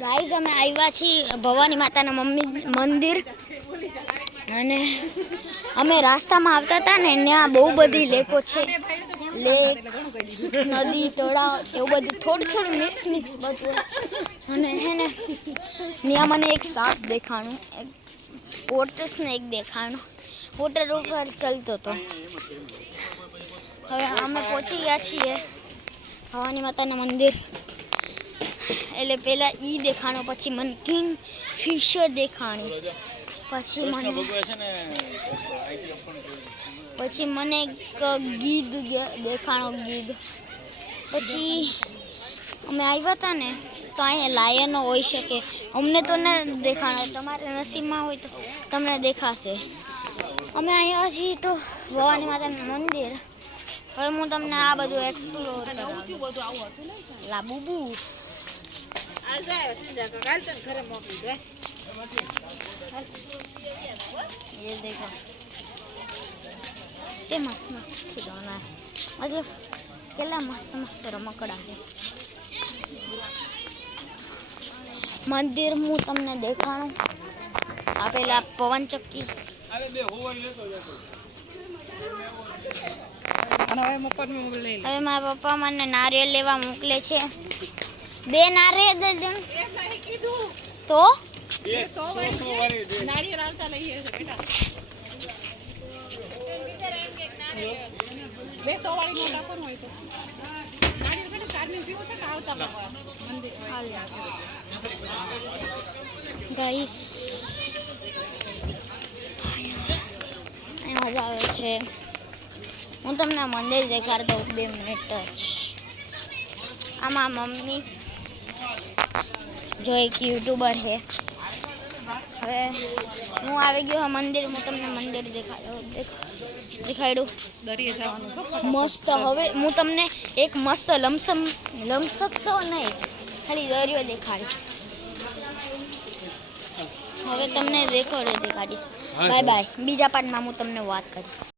guys અમે આવ્યા છીએ ભવાની માતાના મંદિર અને અમે રાસ્તામાં આવતા હતા ને ત્યાં બહુ બધી લેકો છે લેક નદી તળાવ એવું બધું થોડું મિક્સ બધું અને હે ને ત્યાં મને એક સાપ દેખાણું એક વોટર સ્નેક દેખાણું વોટર ઉપર ચાલતો હતો હવે અમે પહોંચી ગયા છીએ ભવાની માતાના મંદિર એટલે પહેલાં ઈ દેખાણો પછી મને કિંગ ફિશર દેખાણી પછી મને એક ગીધ દેખાણો ગીધ પછી અમે આવ્યા હતા ને તો અહીંયા લાયનો હોઈ શકે અમને તો ન દેખાણો તમારા નસીબમાં હોય તો તમને દેખાશે અમે આવ્યા છીએ તો ભવાની માતાનું મંદિર હવે હું તમને આ બધું એક્સપ્લોર લા બુબુ ये देखो તે મસ્ત ખીલौना मतलब કેટલા મસ્ત રમકડા છે મંદિર હું તમને દેખાણું આ પેલા પવન ચક્કી હવે મારા પપ્પા મને નારિયેળ લેવા મોકલે છે 2 નારિયેળ દે દે તો નારિયેળ આવતા લઈએ બેટા 200 વાળી નોટ આપવાનું હોય તો નારિયેળ બેટા કાર્મી પીવું છે કે આવતા મંદિર ગાઈસ મજા આવે છે હું તમને મંદિર દેખાડ દઉં 2 મિનિટ જ આમાં મમ્મી जो एक यूट्यूबर है હવે હું આવી ગયો મંદિર હું તમને મંદિર દેખાડું દરિયે જવાનું મસ્ત હવે હું તમને એક મસ્ત લમસમ તો નહીં ખાલી દરિયો દેખાડીશ હવે તમને દેખાડીશ બાય બાય બીજા પાર્ટમાં હું તમને વાત કરીશ